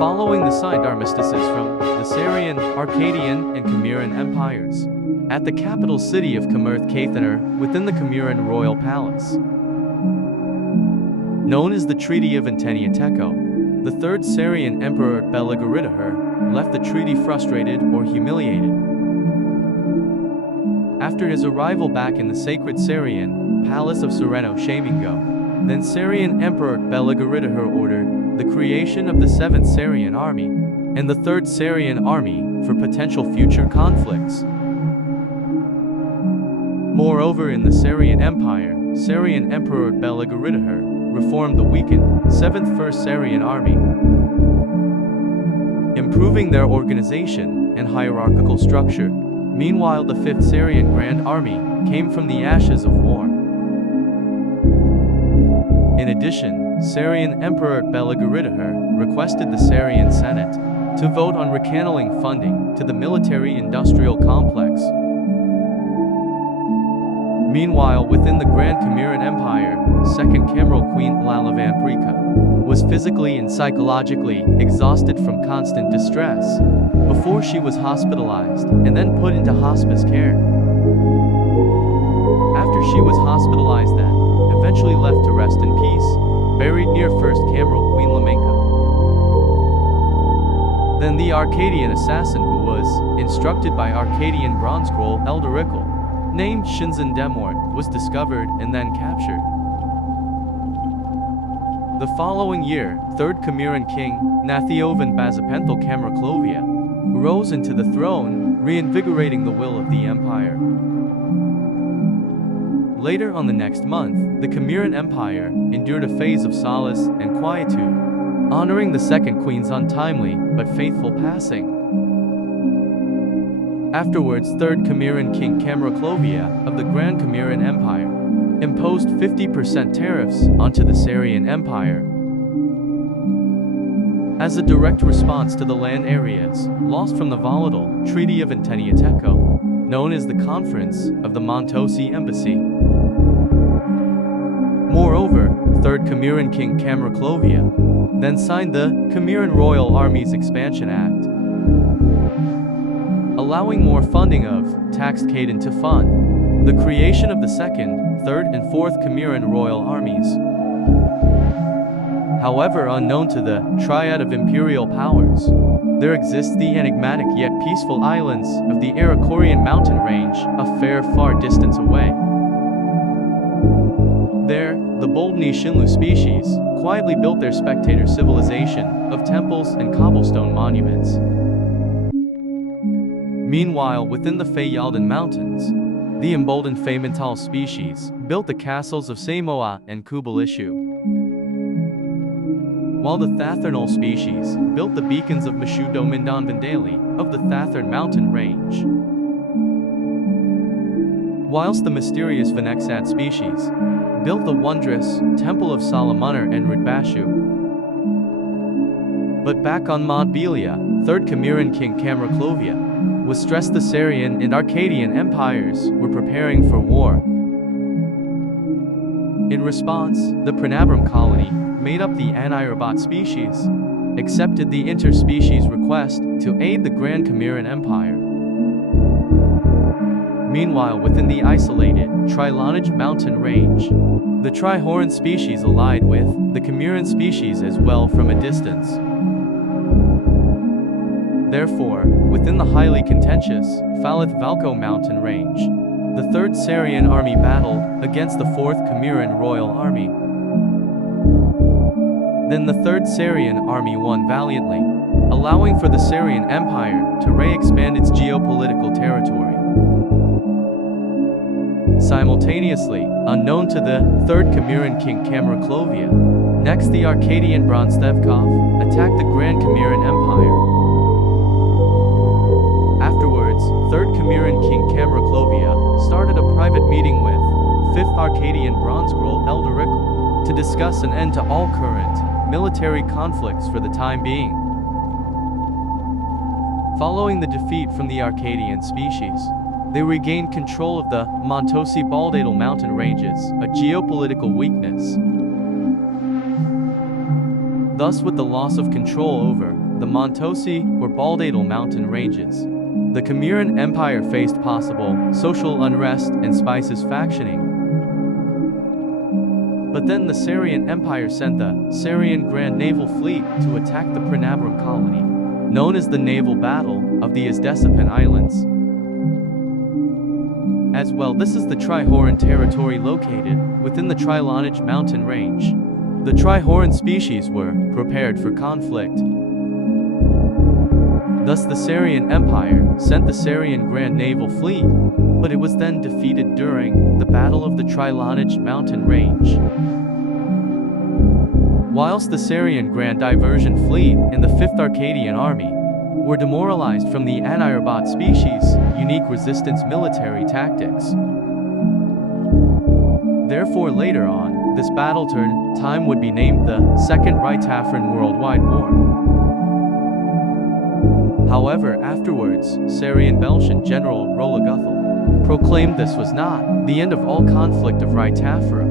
following the signed armistices from the Sarian, Arcadian, and Kamiran empires, at the capital city of Kamira within the Kamiran royal palace. Known as the Treaty of Enigma, the third Sarian emperor Belagoridahar left the treaty frustrated or humiliated. After his arrival back in the sacred Sarian palace of Sereno Shamingo, then Sarian emperor Belagoridahar ordered the creation of the 7th Sarian army and the 3rd Sarian army for potential future conflicts. Moreover, in the Sarian Empire, Sarian Emperor Belagoridahar reformed the weakened 7th First Sarian army, improving their organization and hierarchical structure. Meanwhile, the 5th Sarian Grand Army came from the ashes of war. In addition, Sarian Emperor Belagoridahar requested the Sarian Senate to vote on recanceling funding to the military-industrial complex. Meanwhile, within the Grand Kamiran Empire, Second Cameral Queen Lalavanprika was physically and psychologically exhausted from constant distress before she was hospitalized and then put into hospice care. After she was hospitalized, then eventually left to rest in peace, buried near First Cameral Queen Lamenka. Then the Arcadian assassin who was instructed by Arcadian bronze scroll Eldorickel, named Shinzan Demort, was discovered and then captured. The following year, 3rd Kamiran king, Nathiovan Bazapenthal Kamraklovia, rose into the throne, reinvigorating the will of the empire. Later on the next month, the Kamiran Empire endured a phase of solace and quietude, honoring the second queen's untimely but faithful passing. Afterwards, 3rd Kamiran king Kamraklovia of the Grand Kamiran Empire imposed 50% tariffs onto the Sarian Empire. As a direct response to the land areas lost from the volatile Treaty of Enigma, known as the Conference of the Montosi Embassy. Moreover, 3rd Kamiran king Kamraklovia then signed the Kamiran Royal Army's Expansion Act, allowing more funding of taxed Khaden to fund the creation of the 2nd, 3rd, and 4th Kamiran Royal Armies. However, unknown to the triad of imperial powers, there exists the enigmatic yet peaceful islands of the Aracorian mountain range, a fair far distance away. There, the bold Nishinlu species quietly built their spectator civilization of temples and cobblestone monuments. Meanwhile, within the Fayaldan Mountains, the emboldened Faymental species built the castles of Samoa and Kubalishu, while the Thathernal species built the beacons of Mashudo Mindan Vandali of the Thathern mountain range, whilst the mysterious Venexad species built the wondrous Temple of Salamunnar and Rudbashu. But back on Mount Belia, 3rd Kamiran king Kamraklovia was stressed the Sarian and Arcadian empires were preparing for war. In response, the Pranabram colony, made up the Anirabat species, accepted the interspecies request to aid the Grand Kamiran Empire. Meanwhile, within the isolated Trilonage mountain range, the Trihoran species allied with the Kamiran species as well from a distance. Therefore, within the highly contentious Falith Valko mountain range, the 3rd Sarian army battled against the 4th Kamiran Royal Army. Then the 3rd Sarian army won valiantly, allowing for the Sarian Empire to re-expand its geopolitical territory. Simultaneously, unknown to the 3rd Kamiran king Kamraklovia, next the Arcadian Bronstevkov attacked the Grand Kamiran Empire. Afterwards, 3rd Kamiran king Kamraklovia started a private meeting with 5th Arcadian bronze scroll Eldorickel to discuss an end to all current military conflicts for the time being. Following the defeat from the Arcadian species, they regained control of the Montosi Baldadal mountain ranges, a geopolitical weakness. Thus, with the loss of control over the Montosi or Baldadal mountain ranges. The Kamiran Empire faced possible social unrest and spices factioning. But then the Sarian Empire sent the Sarian Grand Naval Fleet to attack the Pranabram colony, known as the Naval Battle of the Isdesipan Islands. As well, this is the Trihoran territory located within the Trilonage mountain range. The Trihoran species were prepared for conflict. Thus the Sarian Empire sent the Sarian Grand Naval Fleet, but it was then defeated during the Battle of the Trilonage mountain range. Whilst the Sarian Grand Diversion Fleet and the 5th Arcadian Army were demoralized from the Anirbat species' unique resistance military tactics. Therefore later on, this battle time would be named the Second Rhitafran Worldwide War. However, afterwards, Sarian Belgian General Rologuthal proclaimed this was not the end of all conflict of Rhitafra.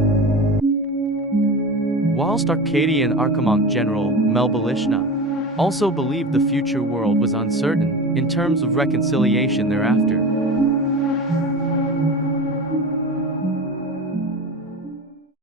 Whilst Arcadian Archimonk General Melbalishna also believed the future world was uncertain in terms of reconciliation thereafter.